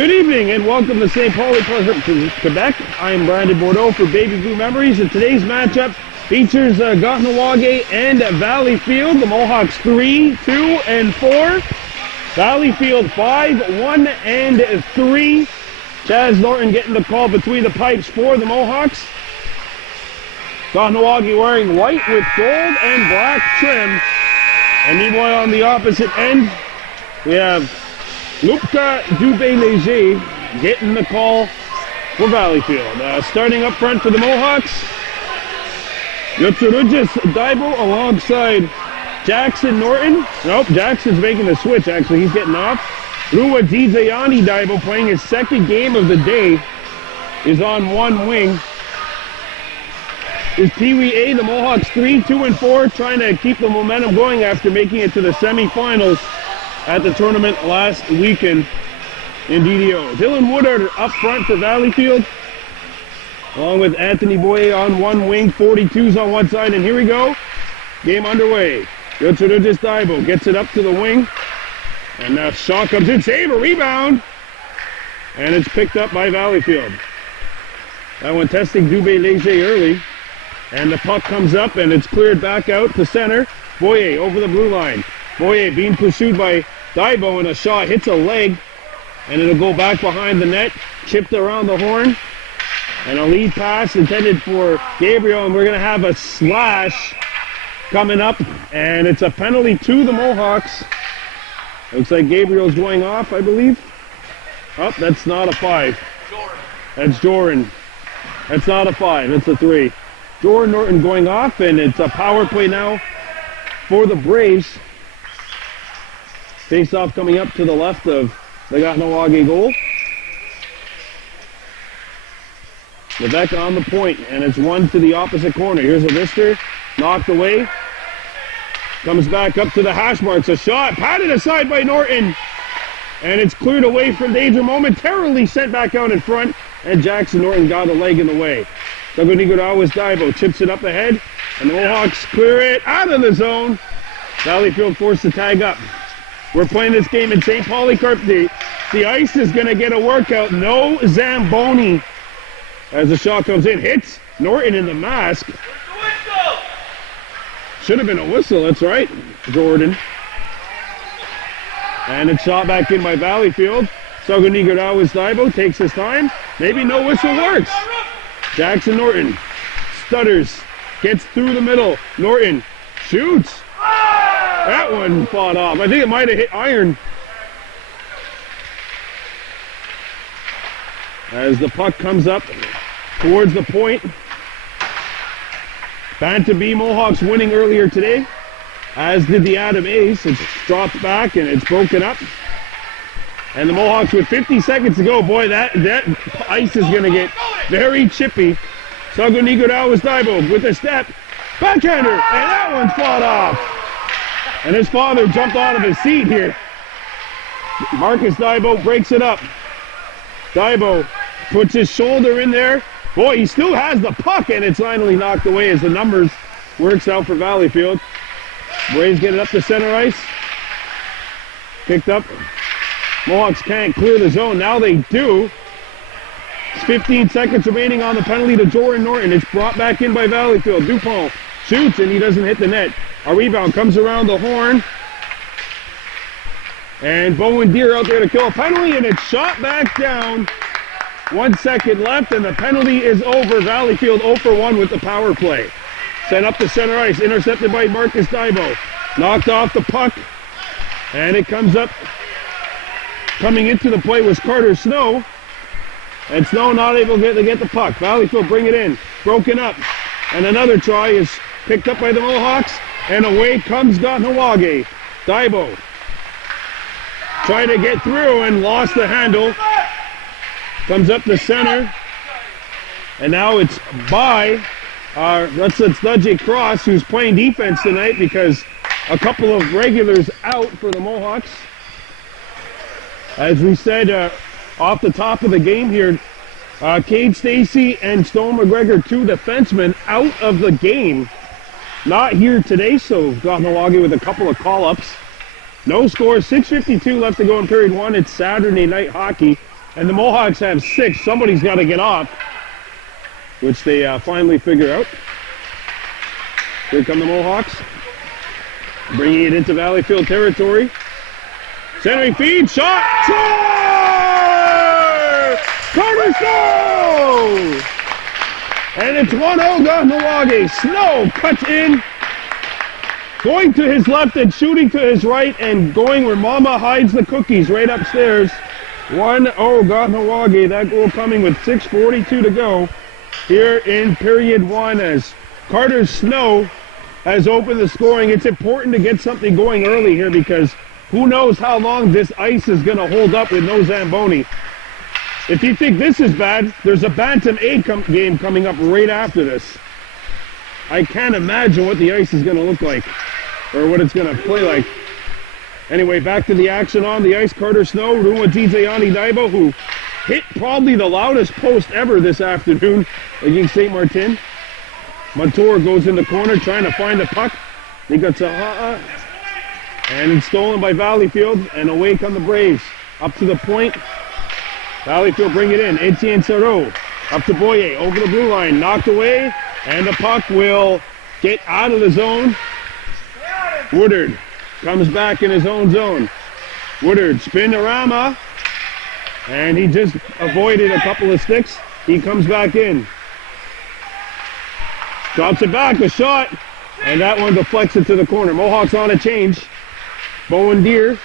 Good evening and welcome to St. Pauli, Quebec. I'm Brandon Bordeaux for Baby Blue Memories, and today's matchup features Kahnawake and Valleyfield. The Mohawks 3, 2, and 4. Valleyfield 5, 1, and 3. Chaz Norton getting the call between the pipes for the Mohawks. Kahnawake wearing white with gold and black trim. And meanwhile on the opposite end, we have Lupka Dubé-Léger getting the call for Valleyfield. Starting up front for the Mohawks, Yotsurujis Daibo alongside Jackson Norton. Nope, Jackson's making the switch actually, he's getting off. Rua Dizayani Daibo, playing his second game of the day, is on one wing. Is Pee-wee A, the Mohawks 3, 2, and 4, trying to keep the momentum going after making it to the semifinals at the tournament last weekend in DDO. Dylan Woodard up front for Valleyfield, along with Anthony Boye on one wing, 42s on one side, and here we go. Game underway. Yotsurujis Daibo gets it up to the wing, and now shot comes in, save, a rebound, and it's picked up by Valleyfield. That one testing Dubé-Léger early, and the puck comes up, and it's cleared back out to center. Boye over the blue line. Boye being pursued by Daibo, and a shot hits a leg, and it'll go back behind the net, chipped around the horn, and a lead pass intended for Gabriel, and we're going to have a slash coming up, and it's a penalty to the Mohawks. Looks like Gabriel's going off, I believe. Oh, that's not a 5. That's Jordan. That's not a 5, it's a 3. Jordan Norton going off, and it's a power play now for the Braves. Face-off coming up to the left of the Kahnawake goal. Rebecca on the point, and it's one to the opposite corner. Here's a wrister, knocked away. Comes back up to the hash marks. A shot, patted aside by Norton. And it's cleared away from danger, momentarily sent back out in front, and Jackson Norton got a leg in the way. Dagonigodawas Daibo chips it up ahead, and the Mohawks clear it out of the zone. Valleyfield forced to tag up. We're playing this game in St. Polycarp. The ice is going to get a workout. No Zamboni. As the shot comes in, hits Norton in the mask. Should have been a whistle, that's right, Jordan. And it's shot back in by Valleyfield. Dagonigodawas Daibo takes his time. Maybe no whistle works. Jackson Norton stutters, gets through the middle. Norton shoots. That one fought off. I think it might have hit iron. As the puck comes up towards the point. Bantam B Mohawks winning earlier today, as did the Adam Ace. It's dropped back and it's broken up. And the Mohawks with 50 seconds to go. Boy, that ice is going to get very chippy. Dagonigodawas Daibo with a step. Backhander, and that one's fought off. And his father jumped out of his seat here. Marcus Daibo breaks it up. Daibo puts his shoulder in there. Boy, he still has the puck, and it's finally knocked away as the numbers works out for Valleyfield. Braves get it up to center ice. Picked up. Mohawks can't clear the zone. Now they do. It's 15 seconds remaining on the penalty to Jordan Norton. It's brought back in by Valleyfield. Dupont shoots, and he doesn't hit the net. A rebound comes around the horn. And Bowen Deere out there to kill a penalty, and it's shot back down. 1 second left, and the penalty is over. Valleyfield 0 for 1 with the power play. Sent up to center ice, intercepted by Marcus Daibo. Knocked off the puck, and it comes up. Coming into the play was Carter Snow. And Snow not able to get the puck. Valleyfield bring it in. Broken up. And another try is picked up by the Mohawks. And away comes Kahnawake. Daibo trying to get through and lost the handle. Comes up the center. And now it's by Dudjay Cross, who's playing defense tonight because a couple of regulars out for the Mohawks. As we said off the top of the game here, Cade Stacy and Stone McGregor, 2 defensemen, out of the game. Not here today, so Kahnawake with a couple of call-ups. No score, 6:52 left to go in period 1. It's Saturday night hockey. And the Mohawks have 6. Somebody's got to get off, which they finally figure out. Here come the Mohawks, bringing it into Valleyfield territory. Centering feed, shot, score! Carter Snow! And it's 1-0 Kahnawake. Snow cuts in, going to his left and shooting to his right and going where Mama hides the cookies right upstairs. 1-0 Kahnawake. That goal coming with 6:42 to go here in period 1 as Carter Snow has opened the scoring. It's important to get something going early here because who knows how long this ice is going to hold up with no Zamboni. If you think this is bad, there's a Bantam A game coming up right after this. I can't imagine what the ice is going to look like or what it's going to play like. Anyway, back to the action on the ice. Carter Snow, Ruma Dizayani Daibo, who hit probably the loudest post ever this afternoon against St. Martin. Montour goes in the corner trying to find the puck. They got Zaha'a. And it's stolen by Valleyfield. And away come the Braves. Up to the point. Valleyfield bring it in. Etienne Sarot. Up to Boyer. Over the blue line. Knocked away. And the puck will get out of the zone. Woodard comes back in his own zone. Woodard spin-orama. And he just avoided a couple of sticks. He comes back in. Drops it back, a shot, and that one deflects it to the corner. Mohawks on a change. Bowen Deere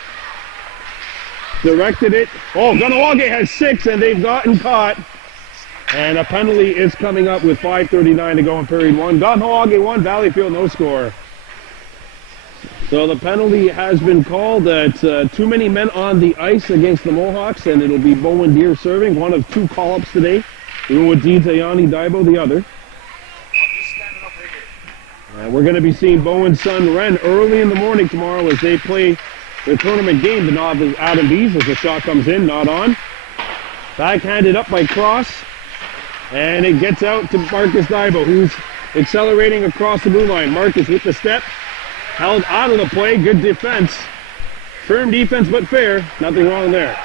directed it. Oh, Kahnawake has 6, and they've gotten caught. And a penalty is coming up with 5:39 to go in period 1. Kahnawake 1, Valleyfield no score. So the penalty has been called. That's too many men on the ice against the Mohawks, and it'll be Bowen Deere serving. One of 2 call-ups today. Ruwadid Tayani Daibo, the other. We're going to be seeing Bowen's son Ren early in the morning tomorrow as they play their tournament game. The nod is Adam Bees as the shot comes in, not on. Backhanded up by Cross. And it gets out to Marcus Daibo, who's accelerating across the blue line. Marcus with the step. Held out of the play. Good defense. Firm defense, but fair. Nothing wrong there.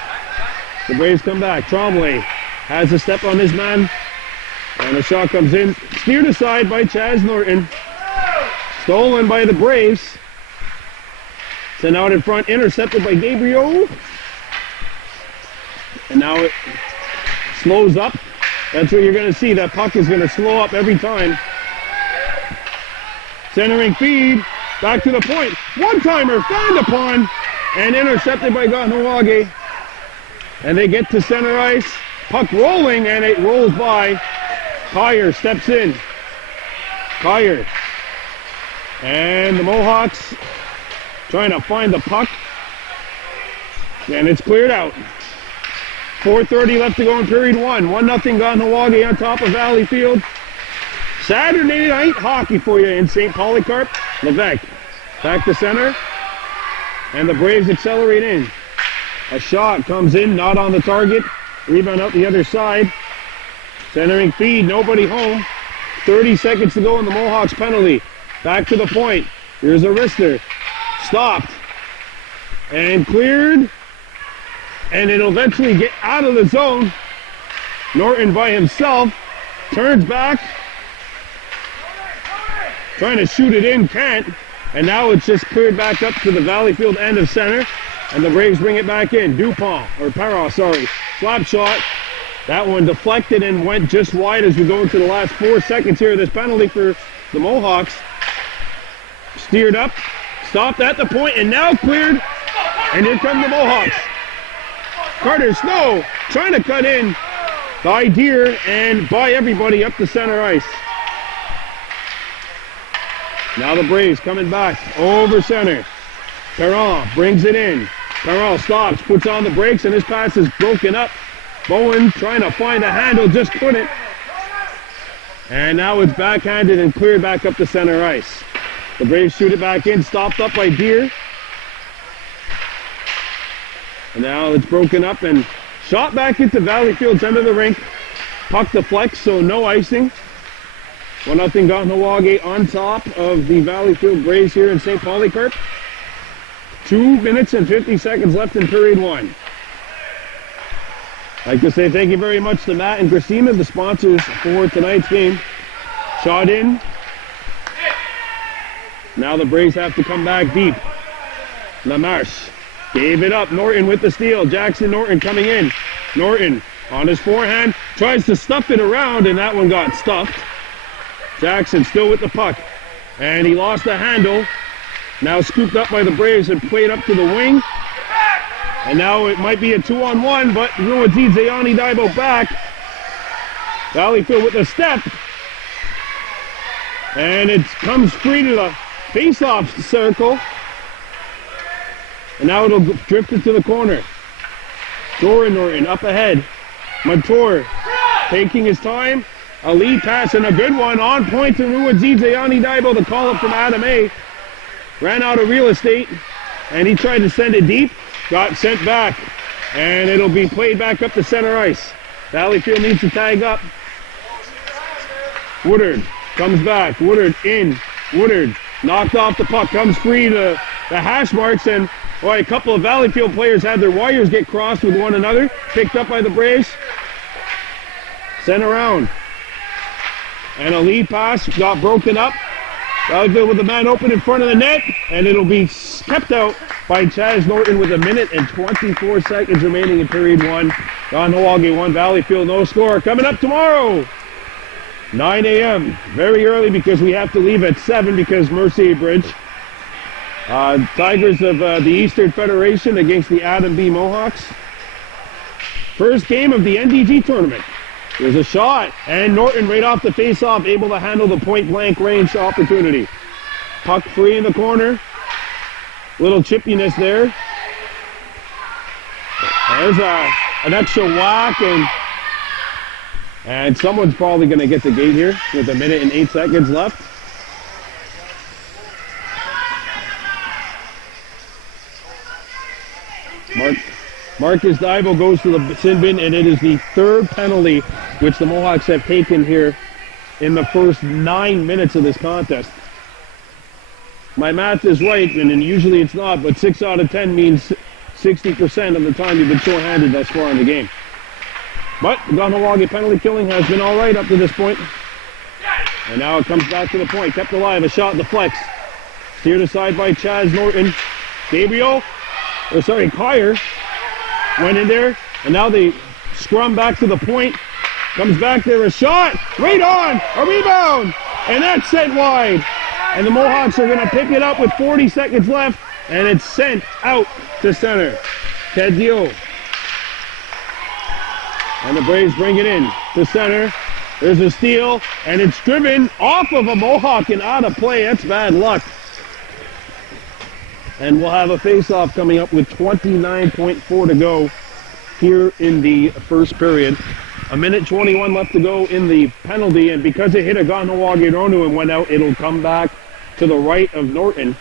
The Braves come back. Trombley has a step on his man. And the shot comes in. Steered aside by Chaz Norton. Stolen by the Braves. Sent out in front. Intercepted by Gabriel. And now it slows up. That's what you're going to see. That puck is going to slow up every time. Centering feed. Back to the point. One-timer found upon and intercepted by Kahnawake. And they get to center ice. Puck rolling and it rolls by. Kyer steps in. Kyer. And the Mohawks trying to find the puck. And it's cleared out. 4:30 left to go in period 1. 1-0 Kahnawake on top of Valleyfield. Saturday night hockey for you in St. Polycarp. Levesque back to center. And the Braves accelerate in. A shot comes in, not on the target. Rebound out the other side. Centering feed, nobody home. 30 seconds to go in the Mohawks penalty. Back to the point. Here's a wrister. Stopped. And cleared. And it'll eventually get out of the zone. Norton by himself. Turns back. Trying to shoot it in, can't. And now it's just cleared back up to the Valleyfield end of center. And the Braves bring it back in. Dupont, or Parra, sorry. Slap shot. That one deflected and went just wide as we go into the last 4 seconds here of this penalty for the Mohawks. Steered up. Stopped at the point and now cleared. And here come the Mohawks. Carter Snow trying to cut in by Deere and by everybody up the center ice. Now the Braves coming back over center. Perron brings it in. Perron stops, puts on the brakes, and his pass is broken up. Bowen trying to find a handle, just couldn't. And now it's backhanded and cleared back up the center ice. The Braves shoot it back in, stopped up by Deere. And now it's broken up and shot back into Valleyfield's end of the rink. Puck deflects, so no icing. 1-0 Kahnawake on top of the Valleyfield Braves here in St. Polycarp. 2 minutes and 50 seconds left in period 1. I'd like to say thank you very much to Matt and Christina, the sponsors for tonight's game. Shot in. Now the Braves have to come back deep. Lamarche gave it up. Norton with the steal. Jackson Norton coming in. Norton on his forehand. Tries to stuff it around, and that one got stuffed. Jackson still with the puck. And he lost the handle. Now scooped up by the Braves and played up to the wing. And now it might be a 2-on-1, but Ruwadidze Yanni Daibo back. Valleyfield with a step. And it comes free to the face-off circle. And now it'll drift it to the corner. Norton up ahead. Montour taking his time. A lead pass and a good one on point to Ruwadidze Yanni Daibo. The call up from Adam A. Ran out of real estate. And he tried to send it deep. Got sent back, and it'll be played back up to center ice. Valleyfield needs to tag up. Woodard comes back. Woodard in. Woodard knocked off the puck. Comes free to the hash marks, and boy, a couple of Valleyfield players had their wires get crossed with one another. Picked up by the Braves. Sent around. And a lead pass got broken up. Valleyfield with the man open in front of the net, and it'll be kept out by Chaz Norton with 1 minute and 24 seconds remaining in period one. Kahnawake 1, Valleyfield no score. Coming up tomorrow, 9 a.m. Very early because we have to leave at 7 because Mercier Bridge. Tigers of the Eastern Federation against the Adam B. Mohawks. First game of the NDG tournament. There's a shot, and Norton right off the face-off, able to handle the point-blank range opportunity. Puck free in the corner. Little chippiness there. There's an extra whack, and someone's probably going to get the gate here with 1 minute and 8 seconds left. Marcus Daibo goes to the sin bin, and it is the third penalty which the Mohawks have taken here in the first 9 minutes of this contest. My math is right, and usually it's not, but 6 out of 10 means 60% of the time you've been short-handed thus far in the game. But Kahnawake penalty killing has been all right up to this point. And now it comes back to the point. Kept alive, a shot in the flex. Steered aside by Chaz Norton. Kyer went in there, and now they scrum back to the point. Comes back there, a shot, right on, a rebound, and that's sent wide. And the Mohawks are going to pick it up with 40 seconds left, and it's sent out to center. Ted Dio. And the Braves bring it in to center. There's a steal, and it's driven off of a Mohawk and out of play. That's bad luck. And we'll have a face-off coming up with 29.4 to go here in the first period. 1 minute 21 left to go in the penalty, and because it hit a Kahnawake Ronu and went out, it'll come back to the right of Norton.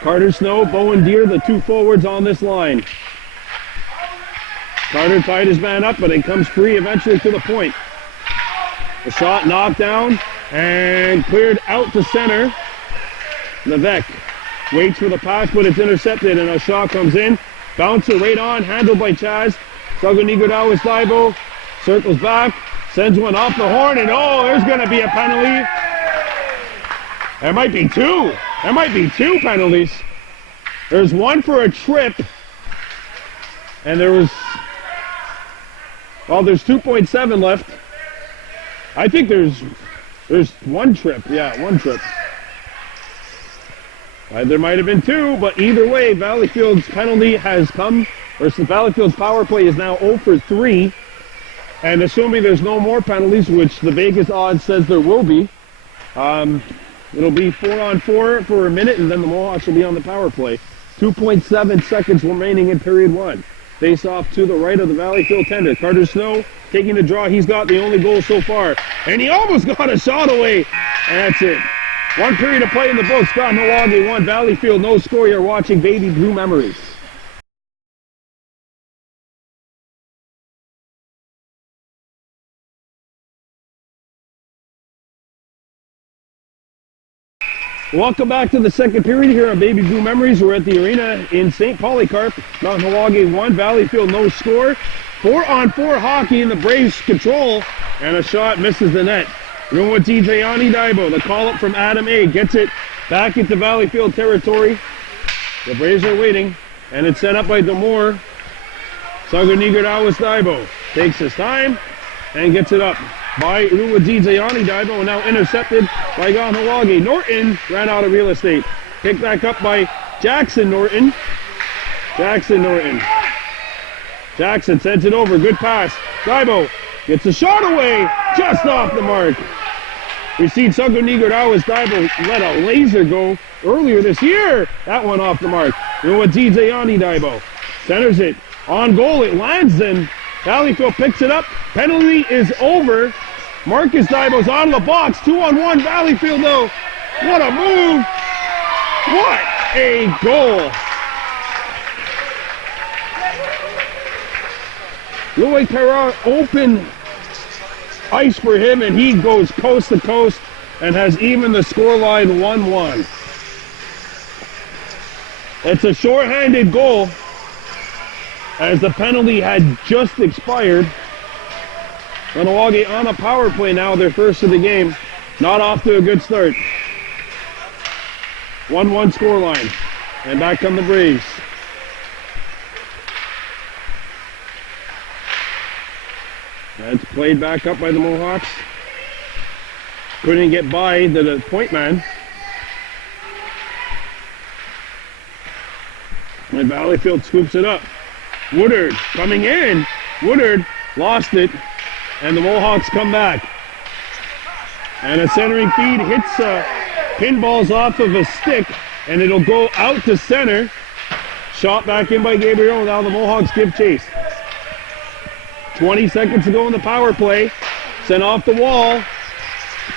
Carter Snow, Bowen Deere, the two forwards on this line. Carter tied his man up, but it comes free eventually to the point. The shot knocked down and cleared out to center. Levesque waits for the pass, but it's intercepted, and a shot comes in. Bouncer right on, handled by Chaz. Saganigodawis Daibo circles back, sends one off the horn, and oh, there's going to be a penalty. There might be two. There might be two penalties. There's one for a trip, and there's 2.7 left. I think there's one trip. Yeah, one trip. There might have been two, but either way, Valleyfield's penalty has come, or Valleyfield's power play is now 0 for 3. And assuming there's no more penalties, which the Vegas odds says there will be, it'll be 4-on-4 for a minute, and then the Mohawks will be on the power play. 2.7 seconds remaining in period one. Face off to the right of the Valleyfield tender. Carter Snow taking the draw. He's got the only goal so far. And he almost got a shot away. And that's it. One period of play in the books. Kahnawake 1, Valleyfield no score. You're watching Baby Blue Memories. Welcome back to the second period here on Baby Blue Memories. We're at the arena in St. Polycarp. Kahnawake 1, Valleyfield no score. 4-on-4 hockey in the Braves' control, and a shot misses the net. Ruwati Jayani Daibo, the call-up from Adam A. gets it back into Valleyfield territory. The Braves are waiting, and it's sent up by Demore. Sagarnigardawas Daibo takes his time and gets it up by Ruwati Jayani Daibo, and now intercepted by Kahnawake. Norton ran out of real estate. Picked back up by Jackson Norton. Jackson sends it over. Good pass. Daibo gets a shot away. Just off the mark. We've seen Sagarnigardawas Daibo let a laser go earlier this year. That one off the mark. Ruwati Jayani Daibo centers it. On goal, it lands, and Valleyfield picks it up. Penalty is over. Marcus Daibo's on the box. 2-on-1 Valleyfield though. What a move. What a goal. Louis Carrera open ice for him, and he goes coast to coast and has even the scoreline 1-1. It's a shorthanded goal as the penalty had just expired. Kahnawake on a power play now, their first of the game. Not off to a good start. 1-1 scoreline. And back come the Braves. That's played back up by the Mohawks. Couldn't get by the point man. And Valleyfield scoops it up. Woodard coming in. Woodard lost it. And the Mohawks come back. And a centering feed hits pinballs off of a stick, and it'll go out to center. Shot back in by Gabriel. Now the Mohawks give chase. 20 seconds to go in the power play. Sent off the wall.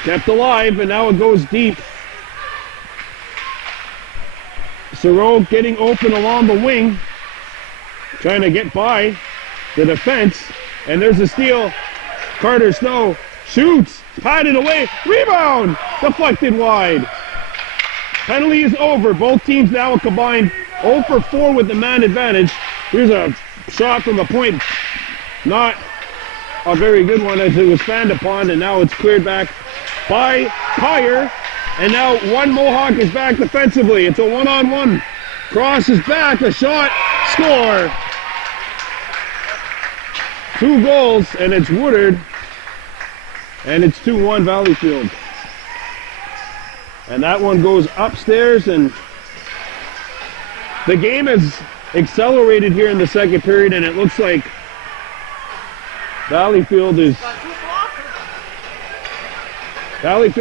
Kept alive, and now it goes deep. Soro getting open along the wing. Trying to get by the defense. And there's a steal. Carter Snow shoots, patted away, rebound, deflected wide. Penalty is over. Both teams now a combined 0 for 4 with the man advantage. Here's a shot from the point. Not a very good one as it was fanned upon, and now it's cleared back by Pyre. And now one Mohawk is back defensively. It's a 1-on-1. Cross is back, a shot, score. 2 goals, and it's Woodard, and it's 2-1 Valleyfield. And that one goes upstairs, and the game has accelerated here in the second period, and it looks like Valleyfield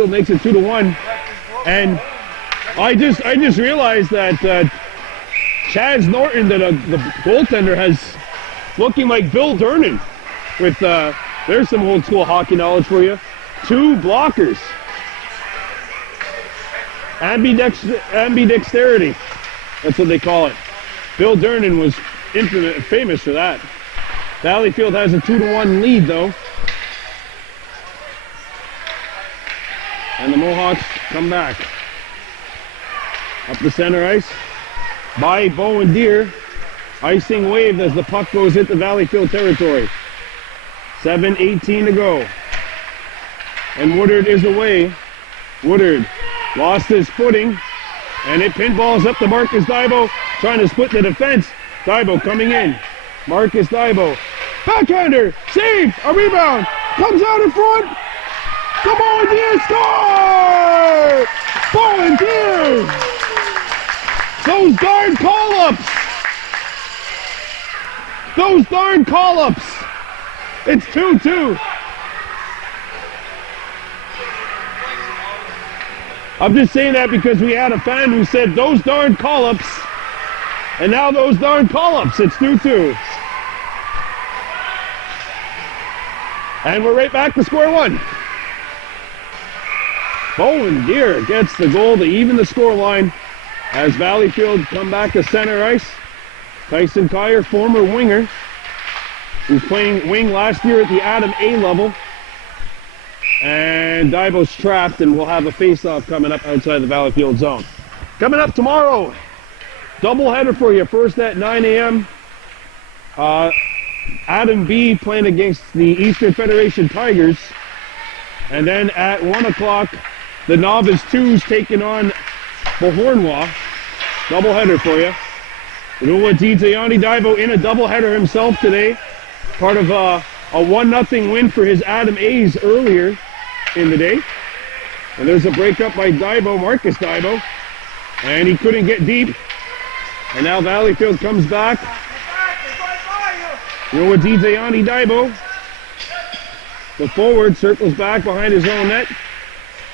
makes it 2-1. And I just realized that Chaz Norton, the goaltender, has looking like Bill Durnan with, there's some old school hockey knowledge for you. 2 blockers. Ambidexterity. That's what they call it. Bill Durnan was famous for that. Valleyfield has a 2-1 lead though. And the Mohawks come back. Up the center ice by Bowen Deere. Icing waved as the puck goes into Valleyfield territory. 7:18 to go. And Woodard is away. Woodard lost his footing, and it pinballs up to Marcus Daibo, trying to split the defense. Daibo coming in. Marcus Daibo. Backhander. Save. A rebound. Comes out in front. The Bowen Deere score! Bowen Deere! Those darn call-ups! Those darn call-ups! It's 2-2. I'm just saying that because we had a fan who said those darn call-ups, and now those darn call-ups. It's 2-2. And we're right back to square one. Bowen Deere gets the goal to even the score line as Valleyfield come back to center ice. Tyson Kyer, former winger, who's playing wing last year at the Adam A level. And And Dibo's trapped, and we'll have a face-off coming up outside the Valleyfield zone. Coming up tomorrow, doubleheader for you. First at 9 a.m. Adam B playing against the Eastern Federation Tigers. And then at 1 o'clock, the Novice 2s taking on Bahornwa. Doubleheader for you. Rua Yanni Dibo in a doubleheader himself today. Part of a 1-0 win for his Adam A's earlier in the day. And there's a breakup by Dibo, Marcus Dibo. And he couldn't get deep. And now Valleyfield comes back. Rua Yanni Dibo. The forward circles back behind his own net.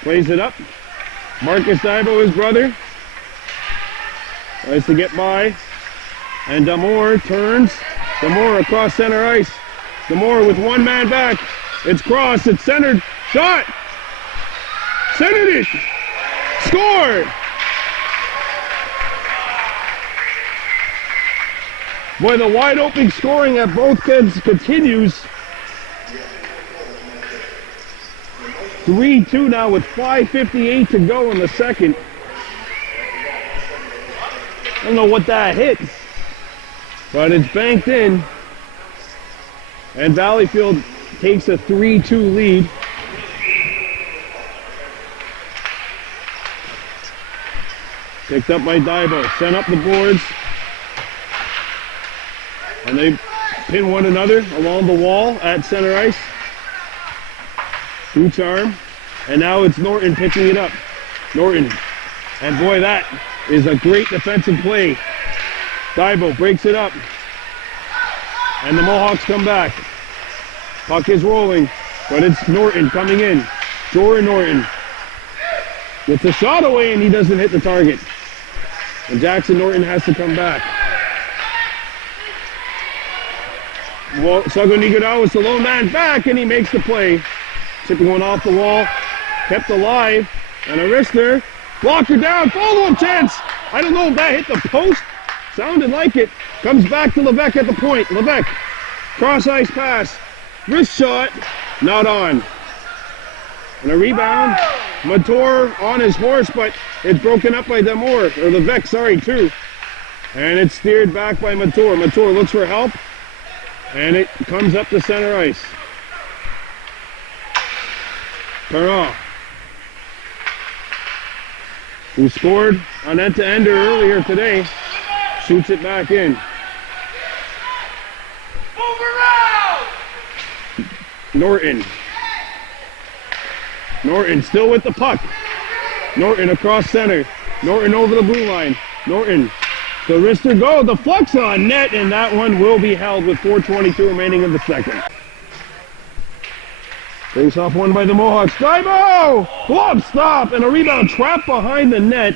Plays it up. Marcus Dibo, his brother. Tries to get by. And Damore turns. Damore across center ice. Damore with one man back. It's crossed. It's centered. Shot. Centered it. Score. Boy, the wide open scoring at both kids continues. 3-2 now with 5:58 to go in the second. I don't know what that hit, but it's banked in. And Valleyfield takes a 3-2 lead. Picked up by Dibo, sent up the boards. And they pin one another along the wall at center ice. Shoots arm. And now it's Norton picking it up. Norton. And boy, that is a great defensive play. Dibo breaks it up. And the Mohawks come back. Puck is rolling, but it's Norton coming in. Jordan Norton gets a shot away and he doesn't hit the target. And Jackson Norton has to come back. Well, Sago Nigodao is the lone man back and he makes the play. Chipping one off the wall. Kept alive. And a wrister. Blocker down. Follow-up chance. I don't know if that hit the post. Sounded like it. Comes back to Levesque at the point. Levesque. Cross ice pass. Wrist shot. Not on. And a rebound. Mator on his horse, but it's broken up by Damore. Or Levesque, sorry, too. And it's steered back by Mator. Mator looks for help. And it comes up to center ice. Perron, who scored on end-to-ender earlier today, shoots it back in. Norton. Norton still with the puck. Norton across center. Norton over the blue line. Norton. The wrister go. The flex on net, and that one will be held with 4:22 remaining in the second. Face off one by the Mohawks. Dibo! Glove stop and a rebound trapped behind the net.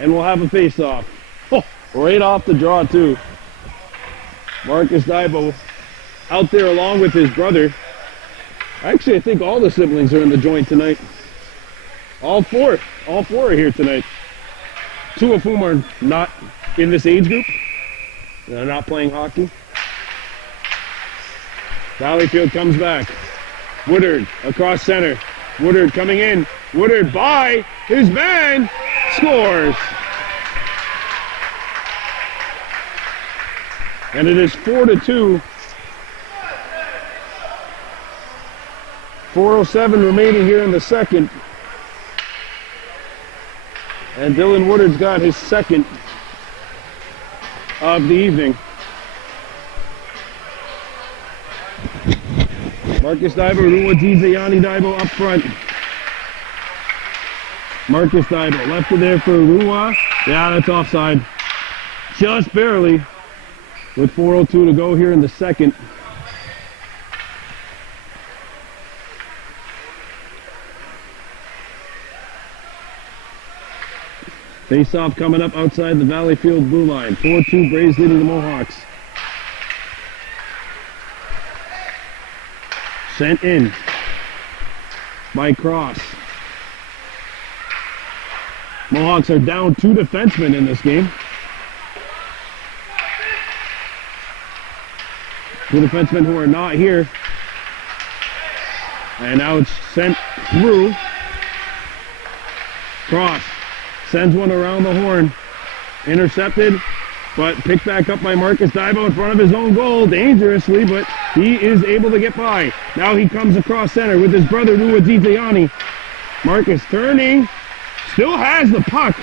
And we'll have a face off. Oh, right off the draw too. Marcus Dibo out there along with his brother. Actually, I think all the siblings are in the joint tonight. All four are here tonight. Two of whom are not in this age group. They're not playing hockey. Valleyfield comes back. Woodard across center. Woodard coming in. Woodard by his man. Scores. And it is 4-2. 4:07 remaining here in the second. And Dylan Woodard's got his second of the evening. Marcus Dibo, Rua Yanni Dibo up front. Marcus Dibo left it there for Rua. Yeah, that's offside. Just barely. With 4:02 to go here in the second. Face-off coming up outside the Valleyfield blue line. 4-2 Braves leading the Mohawks. Sent in by Cross. Mohawks are down 2 defensemen in this game. 2 defensemen who are not here. And now it's sent through. Cross. Sends one around the horn. Intercepted, but picked back up by Marcus Dibo in front of his own goal, dangerously, but he is able to get by. Now he comes across center with his brother, Rua Diziani. Marcus turning, still has the puck.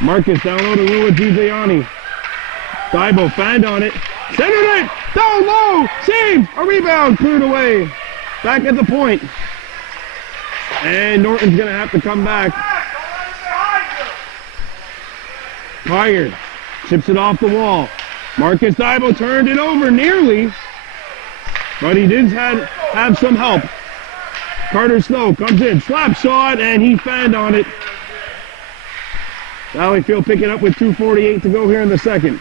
Marcus down low to Rua Diziani. Dibo fanned on it, centered it, down low, save, a rebound, cleared away. Back at the point. And Norton's gonna have to come back. Tired, chips it off the wall. Marcus Dibo turned it over nearly, but he did have some help. Carter Snow comes in, slap shot, and he fanned on it. Valleyfield picking up with 2:48 to go here in the second.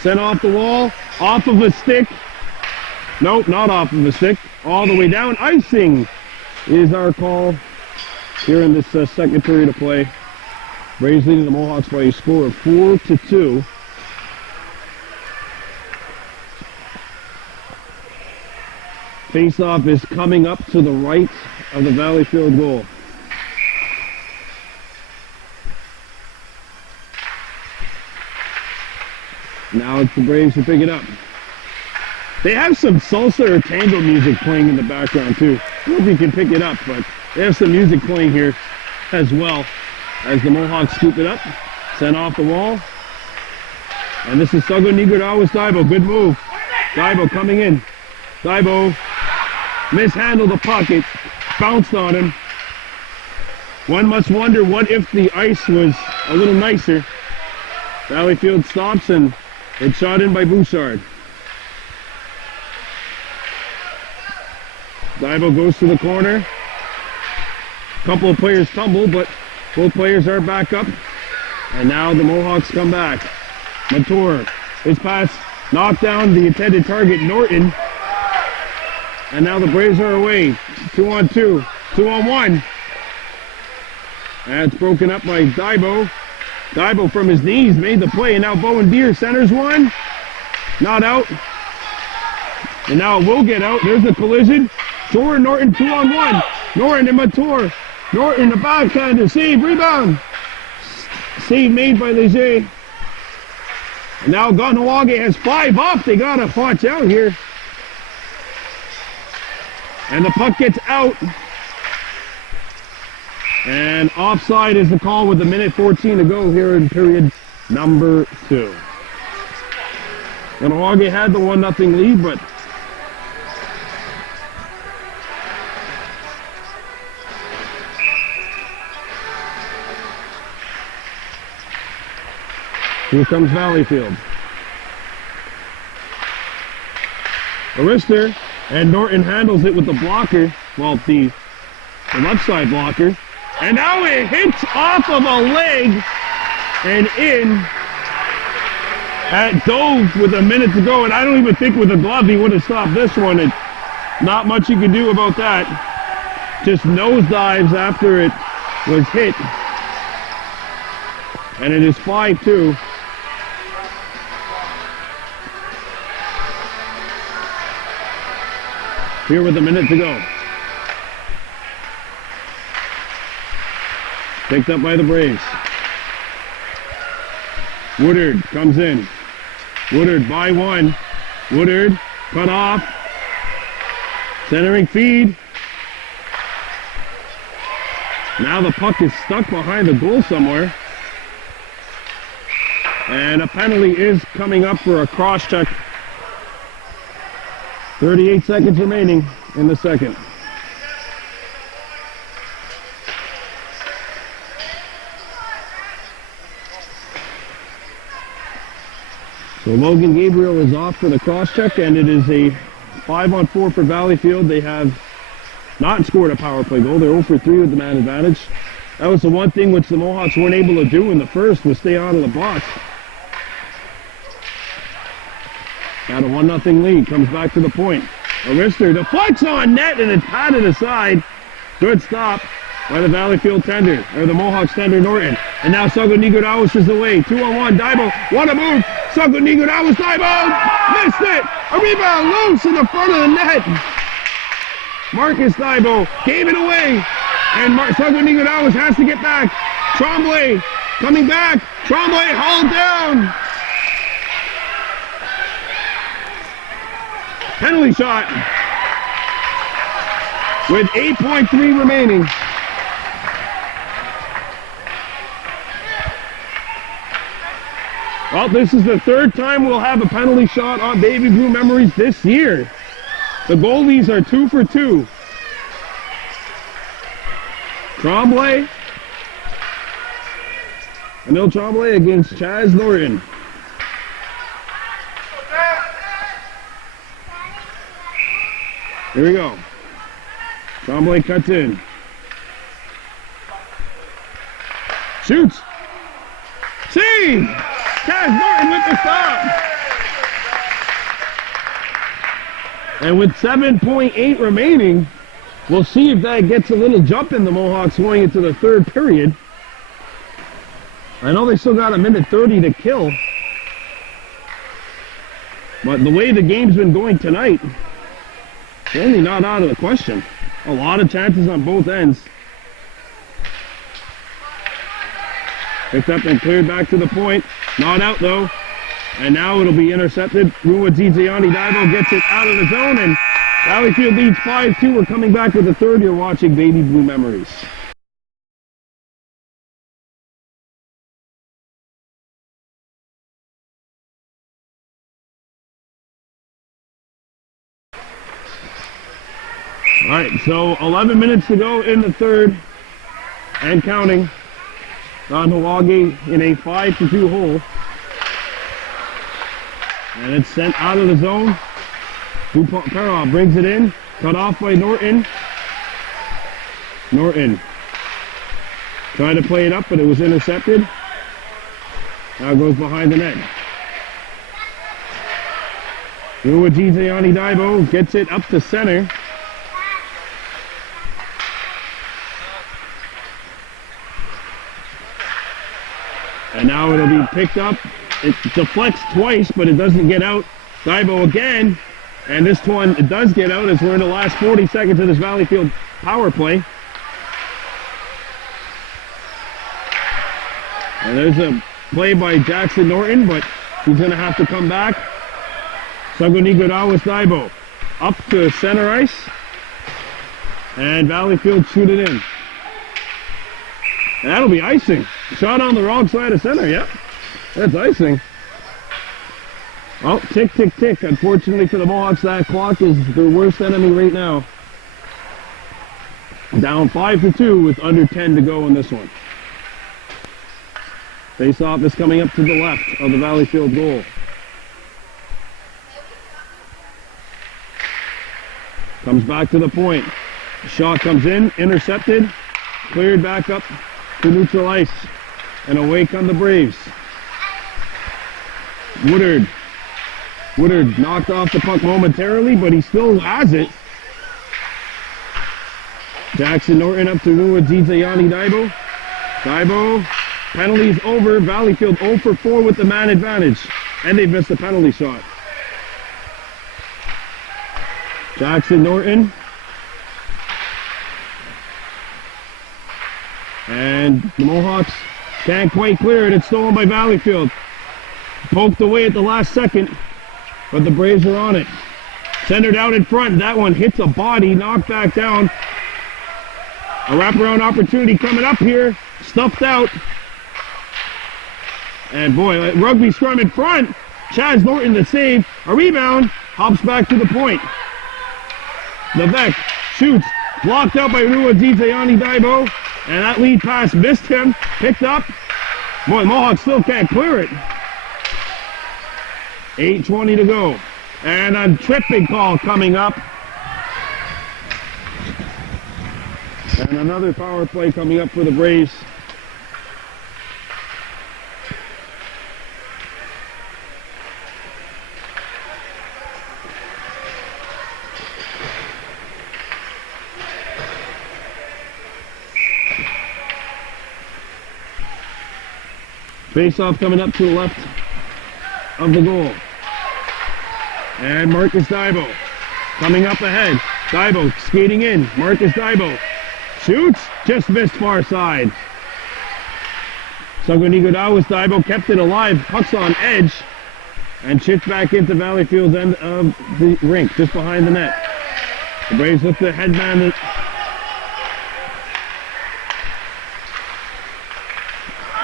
Sent off the wall, off of a stick. Nope, not off of a stick. All the way down. Icing is our call here in this second period of play. Braves leading the Mohawks by a score of 4-2. Face-off is coming up to the right of the Valleyfield goal. Now it's the Braves who pick it up. They have some salsa or tango music playing in the background too. I don't know if you can pick it up, but they have some music playing here as well as the Mohawks scoop it up. Sent off the wall. And this is Sago Nigurawa's Dibo. Good move. Dibo coming in. Dibo mishandled the puck. It bounced on him. One must wonder what if the ice was a little nicer. Valleyfield stops and it's shot in by Bouchard. Dibo goes to the corner. Couple of players tumble, but both players are back up. And now the Mohawks come back. Mator, his pass knocked down the intended target, Norton. And now the Braves are away. 2-on-2, 2-on-1. And it's broken up by Dibo. Dibo from his knees made the play, and now Bowen Beer centers one. Not out. And now it will get out. There's the collision. Shore and Norton 2-on-1. Norton and Mator. Norton, the backhander, save, rebound. Save made by Leger. And now Kahnawake has 5 up. They gotta watch out here. And the puck gets out. And offside is the call with 1:14 to go here in period number 2. Kahnawake had the 1-0 lead, but here comes Valleyfield. Arister, and Norton handles it with the blocker, well, the left side blocker. And now it hits off of a leg and in at Dove with 1 minute to go. And I don't even think with a glove he would have stopped this one. And not much you can do about that. Just nosedives after it was hit. And it is 5-2. Here with 1 minute to go. Picked up by the Braves. Woodard comes in. Woodard by 1. Woodard cut off. Centering feed. Now the puck is stuck behind the goal somewhere. And a penalty is coming up for a cross check. 38 seconds remaining in the second. So Logan Gabriel is off for the cross check, and it is a 5-on-4 for Valleyfield. They have not scored a power play goal. They're 0 for 3 with the man advantage. That was the one thing which the Mohawks weren't able to do in the first, was stay out of the box. Got a 1-0 lead, comes back to the point. Arister deflects on net, and it's patted aside. Good stop by the Valleyfield tender, or the Mohawks tender Norton. And now Sago Nigurawas is away. 2-on-1, Dibo, what a move! Sago Nigurawas, Dibo! Missed it! A rebound loose in the front of the net! Marcus Thibault gave it away. And Saguenay-Godawas has to get back. Tremblay coming back. Tremblay hauled down. Penalty shot with 8.3 remaining. Well, this is the third time we'll have a penalty shot on Baby Blue Memories this year. The goalies are 2 for 2. Tremblay. Emil Tremblay against Chaz Norton. Here we go. Tremblay cuts in. Shoots. See! Chaz Norton with the stop. And with 7.8 remaining, we'll see if that gets a little jump in the Mohawks going into the third period. I know they still got a minute 30 to kill. But the way the game's been going tonight, certainly not out of the question. A lot of chances on both ends. Picked up and cleared back to the point. Not out though. And now it'll be intercepted. Ruwadziziani Daibo gets it out of the zone, and Valleyfield leads 5-2. We're coming back with the third. You're watching Baby Blue Memories. All right, so 11 minutes to go in the third and counting. Kahnawake in a 5-2 hole. And it's sent out of the zone. Parra brings it in. Cut off by Norton. Norton tried to play it up, but it was intercepted. Now goes behind the net. Ruwadziziani Daibo gets it up to center. And now it'll be picked up. It deflects twice, but it doesn't get out. Daibo again. And this one, it does get out as we're in the last 40 seconds of this Valleyfield power play. And there's a play by Jackson Norton, but he's going to have to come back. Saguenay-Godawas Daibo up to center ice. And Valleyfield shoot it in. And that'll be icing. Shot on the wrong side of center, yep. That's icing. Well, tick, tick, tick. Unfortunately for the Mohawks, that clock is their worst enemy right now. Down 5-2 with under 10 to go in this one. Face-off is coming up to the left of the Valleyfield goal. Comes back to the point. Shot comes in, intercepted, cleared back up to neutral ice, and away come the Braves. Woodard knocked off the puck momentarily, but he still has it. Jackson Norton up to Ruwadziziani Daibo. Daibo, penalties over. Valleyfield 0 for 4 with the man advantage, and they've missed the penalty shot. Jackson Norton. And the Mohawks can't quite clear it. It's stolen by Valleyfield. Poked away at the last second, but the Braves are on it. Centered out in front. That one hits a body, knocked back down. A wraparound opportunity coming up here. Stuffed out. And boy, rugby scrum in front. Chaz Norton the save. A rebound. Hops back to the point. Levesque shoots. Blocked out by Ruwadziziani Daibo. And that lead pass missed him. Picked up. Boy, Mohawks still can't clear it. 8:20 to go. And a tripping call coming up. And another power play coming up for the Braves. Face-off coming up to the left of the goal. And Marcus Daibo coming up ahead. Daibo skating in. Marcus Daibo shoots, just missed far side. Sagonigodawis Daibo kept it alive, pucks on edge, and chipped back into Valleyfield's end of the rink, just behind the net. The Braves look to headman.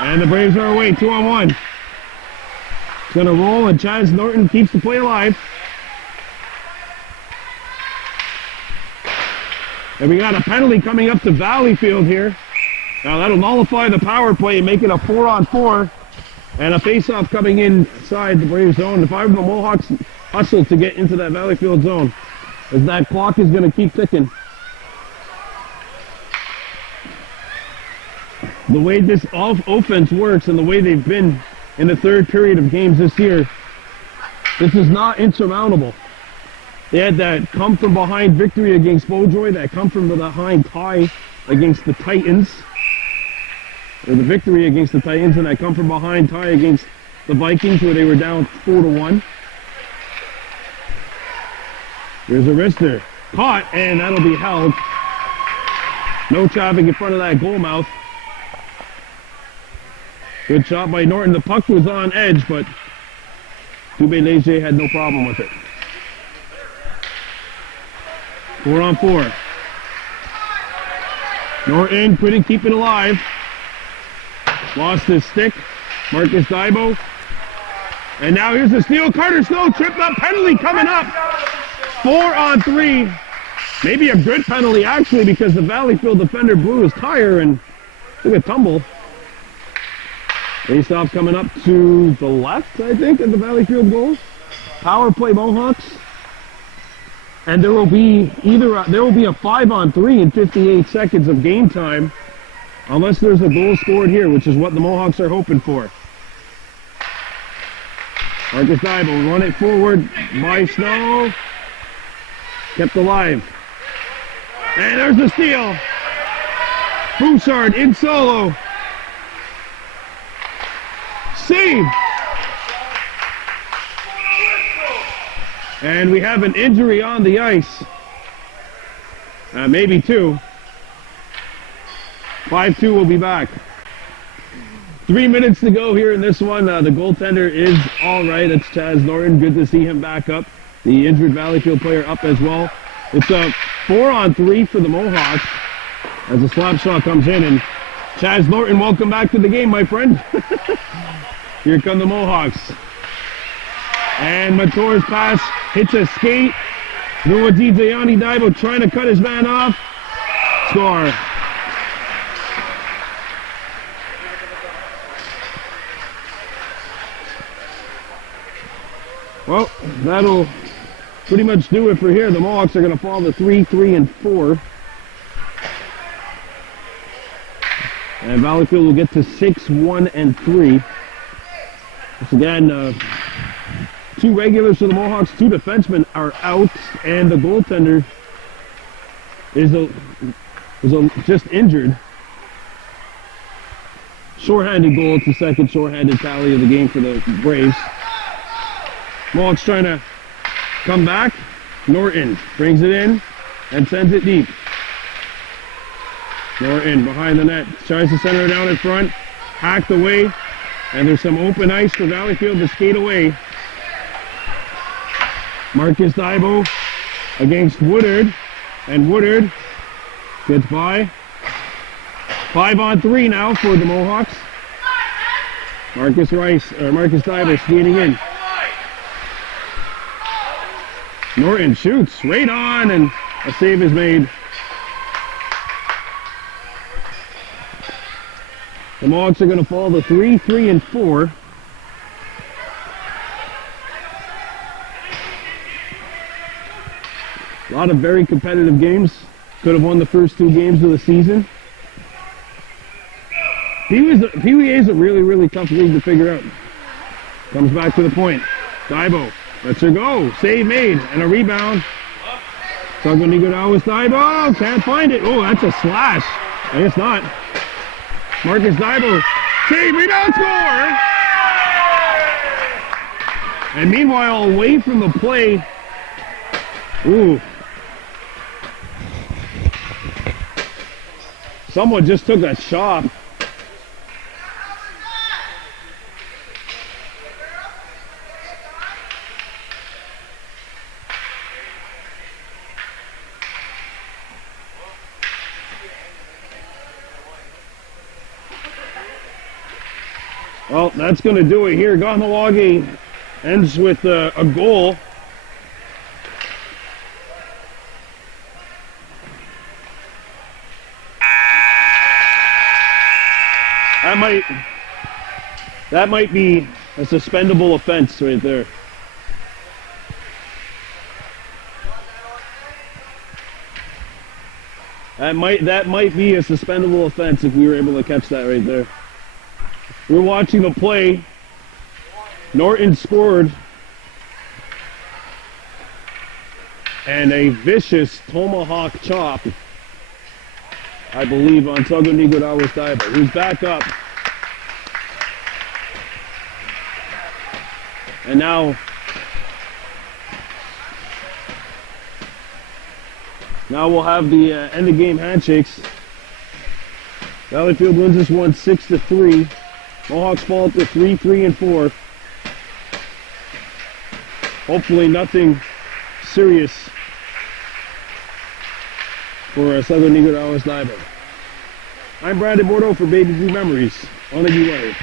And the Braves are away, 2-on-1. It's going to roll, and Chaz Norton keeps the play alive. And we got a penalty coming up to Valleyfield here. Now that'll nullify the power play and make it a 4-on-4. And a face-off coming inside the Braves zone. If I were the Mohawks, hustle to get into that Valleyfield zone, as that clock is going to keep ticking. The way this offense works and the way they've been in the third period of games this year, this is not insurmountable. They had that come from behind victory against Beaujoy, that come from behind tie against the Titans, or the victory against the Titans, and that come from behind tie against the Vikings where they were down 4-1. There's a wrister. Caught, and that'll be held. No traffic in front of that goal mouth. Good shot by Norton. The puck was on edge, but Dubé Leger had no problem with it. 4-on-4. Norton couldn't keep it alive. Lost his stick. Marcus Daibo. And now here's the steal. Carter Snow tripped up. Penalty coming up. 4-on-3. Maybe a good penalty actually, because the Valleyfield defender blew his tire and took a tumble. Face-off coming up to the left, I think, of the Valleyfield goal. Power play Mohawks. And there will be a 5-on-3 in 58 seconds of game time, unless there's a goal scored here, which is what the Mohawks are hoping for. Marcus Daibo run it forward by Snow. Kept alive. And there's the steal. Bouchard in solo. Save. And we have an injury on the ice. Maybe two. 5-2 will be back. 3 minutes to go here in this one. The goaltender is all right. It's Chaz Norton. Good to see him back up. The injured Valleyfield player up as well. It's a 4-on-3 for the Mohawks as the slap shot comes in. And Chaz Norton, welcome back to the game, my friend. Here come the Mohawks. And Mator's pass hits a skate. Nuwadidayani Daibo trying to cut his man off. Score. Well, that'll pretty much do it for here. The Mohawks are going to fall to 3-3-4. And Valleyfield will get to 6-1-3. Once again, 2 regulars for the Mohawks, 2 defensemen are out, and the goaltender is just injured. Shorthanded goal. It's the second shorthanded tally of the game for the Braves. Mohawks trying to come back. Norton brings it in and sends it deep. Norton behind the net, tries to center it down in front, hacked away, and there's some open ice for Valleyfield to skate away. Marcus Daibo against Woodard, and Woodard gets by. 5-on-3 now for the Mohawks. Marcus Daibo skating in. Norton shoots right on, and a save is made. The Mohawks are going to fall to 3-3-4. A lot of very competitive games. Could have won the first 2 games of the season. Pee Wee A is a really, really tough league to figure out. Comes back to the point. Daibo lets her go. Save made and a rebound. Sagonigodawis Daibo can't find it. Oh, that's a slash. I guess not. Marcus Daibo, save, rebound, score! And meanwhile, away from the play, Someone just took a chop. Well, that's going to do it here. Kahnawake ends with a goal. That might be a suspendable offense right there. That might be a suspendable offense if we were able to catch that right there. We're watching the play. Norton scored. And a vicious tomahawk chop, I believe, on Kahnawake Daiba, who's back up. And now we'll have the end of game handshakes. Valleyfield wins this one 6-3. Mohawks fall to 3-3-4. Hopefully nothing serious for Kahnawake Daiba. I'm Brandon Bordeaux for Baby Blue Memories. On the way.